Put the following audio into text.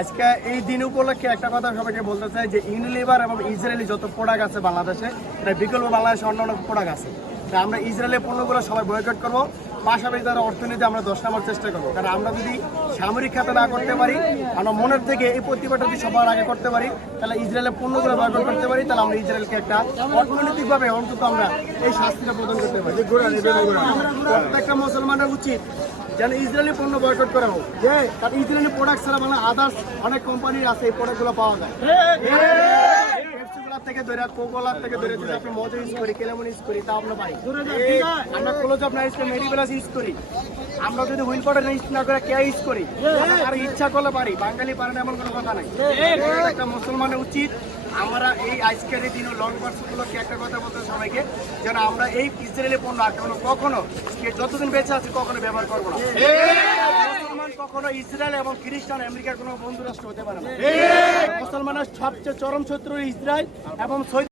আজকে এই দিন উপলক্ষে একটা কথা সবাইকে বলতে চাই যে ইউনিলিভার এবং ইসরায়েলি যত প্রোডাক্ট আছে বাংলাদেশে বিকল্প বাংলাদেশে অন্যান্য প্রোডাক্ট আছে। আমরা ইসরায়েলের পণ্যগুলো সবাই বয়কট করব। পাশাপাশি তারা অর্থনীতি আমরা দশ নামার চেষ্টা করব। কারণ আমরা যদি সামরিক খাতে না করতে পারি, আমরা মনের থেকে এই প্রতিবাদটা যদি সবার আগে করতে পারি, তাহলে ইসরায়েলের পণ্যগুলো বয়কট করতে পারি, তাহলে আমরা ইসরায়েলকে একটা অর্থনৈতিকভাবে অন্তত আমরা এই শাস্তিটা প্রদান করতে পারি। প্রত্যেকটা মুসলমানের উচিত যেন ইসরায়েলি পণ্য বয়কট করা হোক। যে কারণ ইসরায়েলি প্রোডাক্ট ছাড়া মানে আদার্স অনেক কোম্পানি আছে, এই প্রোডাক্টগুলো পাওয়া যায়। থেকে ধরে কোকোলার থেকে ধরে যদি আপনি মজা ইউজ করি কেলেমন ইউজ করি তা আমরা পাই আমরা ক্লোজ আপ ইউজ করি মেডিবেলাস ইউজ করি। আমরা যদি হুইল পাউডার ইউজ না করে কে ইউজ করি আর ইচ্ছা করলে পারি। বাঙালি পারে না এমন কোনো কথা নাই। একটা মুসলমানের উচিত। আমরা এই আজকের এই দিনে লং মার্চ উপলক্ষে একটা কথা বলতে সবাইকে যেন আমরা এই ইসরায়েলি পণ্য আর কখনো যতদিন বেঁচে আছি কখনো ব্যবহার করব না। মুসলমান কখনো ইসরায়েল এবং খ্রিস্টান আমেরিকার কোনো বন্ধু রাষ্ট্র হতে পারে না। মুসলমানের সবচেয়ে চরম শত্রু ইসরায়েল এবং